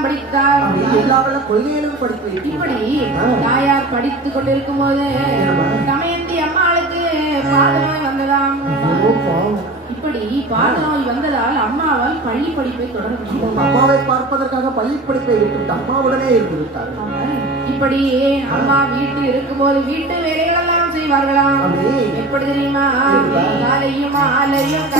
எல்லாம் படித்தார், எல்லா கொள்கையிலும் படிப்பு. இப்படி தாயார் படித்துக் கொண்டிருக்கும் போது தமயந்தி அம்மாளுக்கு பாதநோய் வந்ததாம். இப்படி பாதநோய் வந்ததால் அம்மாவால் பள்ளி படிப்பை தொடர முடியும். அம்மாவை பார்ப்பதற்காக பள்ளி படிப்பை விட்டு அம்மாவுடனே இருந்து விட்டார். இப்படி அம்மா வீட்டில் இருக்கும்போது வீட்டு வேலைகள் எல்லாம் செய்வார்களாம். எப்படி தெரியுமா? காலையும் மாலையும்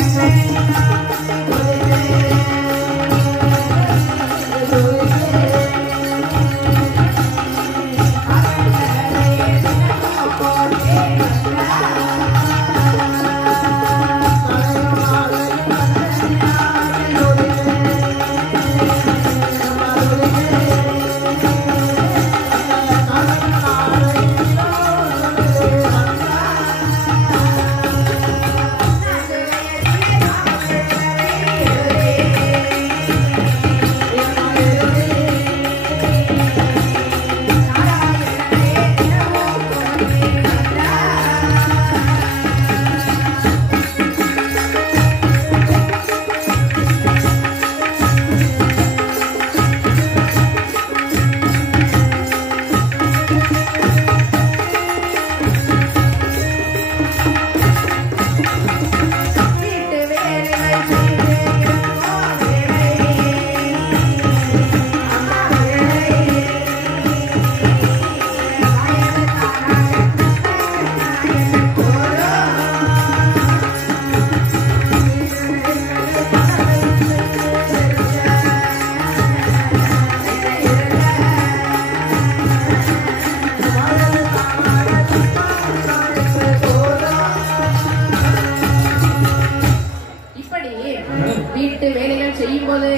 வீட்டு வேலைகள் செய்யும் போது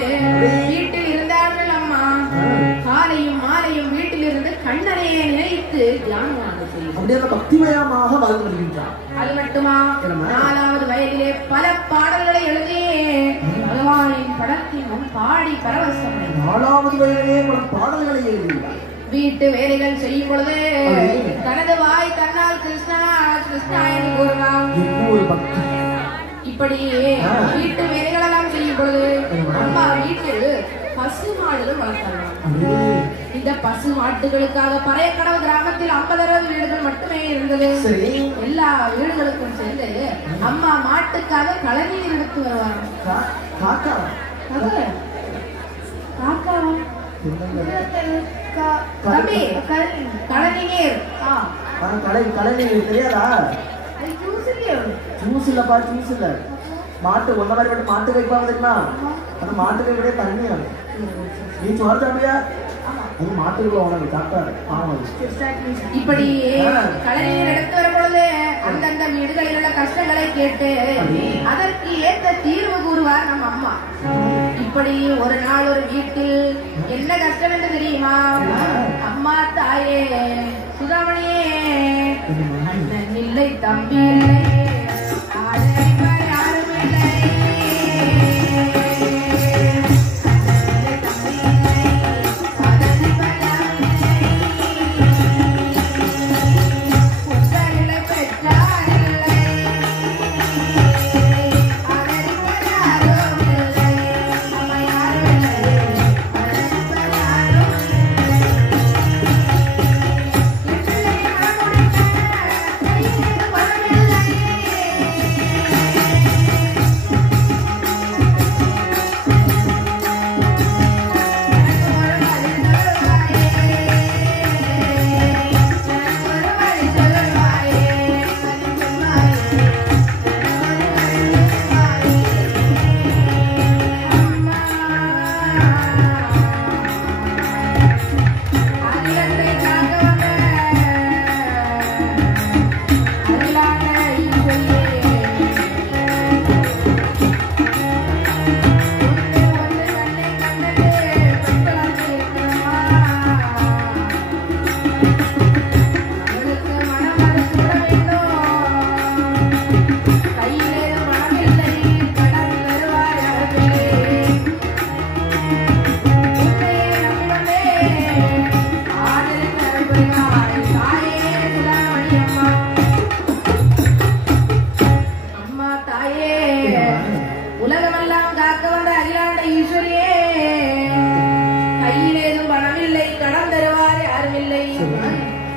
வீட்டில் இருந்தார்கள் அம்மா. காலையும் மாலையும் வீட்டில் இருந்து கண்ணனையை நினைத்து தியானமாக செய்யும். பக்திமயமாக வாழ்ந்து வருகின்றார். அது மட்டுமா, 4வது வயதிலே பல பாடல்களை எழுதி பகவானின் படத்தின் முன் பாடி பரவசம். 4வது வயதிலே பல பாடல்களை எழுதினார். வீட்டு வேலைகள் செய்யும் பொழுது தனது வாய் தன்னால் கிருஷ்ணா கிருஷ்ணா என்று கூறுவான். இப்படி வீட்டு வேலைகள் எல்லாம் செய்யும் பொழுது அம்மா வீட்டில் பசு மாடுகள் வளர்த்தாங்க. இந்த பசு மாட்டுகளுக்காக பறையக்கடவு கிராமத்தில் 50 வீடுகள் மட்டுமே இருந்தது. எல்லா வீடுகளுக்கும் சென்று அம்மா மாட்டுக்காக கழநீர் எடுத்து வருவாங்க. கழநீர் தெரியாதா? ஜூஸ் இல்லப்பா, ஜூஸ் இல்ல. மாட்டு ஒன்ன மாதிரி மட்டும் மாட்டு வைப்பாங்க தெரியுமா? அந்த மாட்டுக்கு விட தண்ணி நீ சொல்றியா? அது மாட்டுக்குள்ள உனக்கு சாப்பிட்டாரு. இப்படி கலைஞர் எடுத்து வரும் பொழுது அந்தந்த வீடுகளில் உள்ள கஷ்டங்களை கேட்டு அதற்கு ஏற்ற தீர்வு கூறுவார் நம்ம அம்மா. இப்படி ஒரு நாள் ஒரு வீட்டில் என்ன கஷ்டம் என்று தெரியுமா? அம்மா தாயே சுதாமணியே, அண்ணன் இல்லை தம்பி இல்லை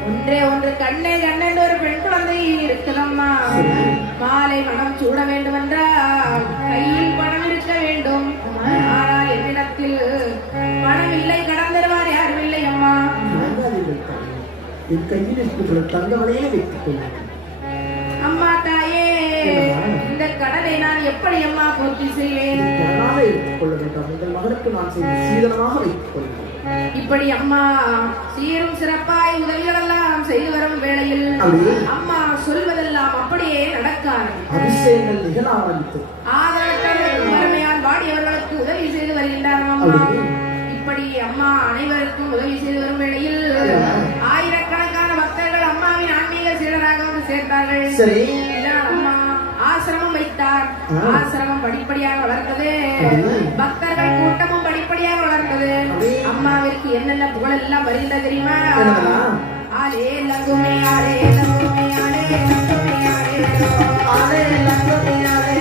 ஒன்றே ஒன்று கண்ணே கண்ணென்று ஒரு பெண் குழந்தை இருக்குதம்மா. மாலை மனம் சூட வேண்டும் என்றால் கையில் பணம் இருக்க வேண்டும். ஆனால் என்னிடத்தில் பணம் இல்லை, கடன் தருவார் யாரும் இல்லை அம்மா. என் கையில் இருக்கிற தங்கவளையே வைத்துக் கொள்ளுங்கள் அம்மா. தாயே, இந்த கடனை நான் எப்படி அம்மா பூர்த்தி செய்வேன்? எடுத்துக் கொள்ள வேண்டாம். உங்கள் மகனுக்கு நான் செய்த சீதனமாக வைத்துக் கொள்ளுங்கள். இப்படி அம்மா சீரும் சிறப்பாய் உதவிகள் எல்லாம் செய்து வரும் வேளையில் அம்மா சொல்வதெல்லாம் அப்படியே நடக்காது. அதிசயங்கள் நிகழ ஆரம்பித்து ஆதரவற்றவர்களுக்கு வறுமையால் வாடியவர்களுக்கு உதவி செய்து வருகின்றார் அம்மா. இப்படி அம்மா அனைவருக்கும் உதவி செய்து வரும் வேளையில் ஆயிரக்கணக்கான பக்தர்கள் அம்மாவின் ஆன்மீக சீடராக வந்து சேர்ந்தார்கள். இதனால் அம்மா ஆசிரமம் வைத்தார். ஆசிரமம் படிப்படியாக வளர்ந்தது. பக்தர்கள் கூட்டமும் படிப்படியாக வளர்ந்தது. அம்மாவிற்கு என்னென்ன புகழ் எல்லாம் வருகின்றது தெரியுமா? ஆலே லங்குமே ஆலே லங்குமே ஆலே லங்குமே ஆலே ஆலே லங்குமே ஆலே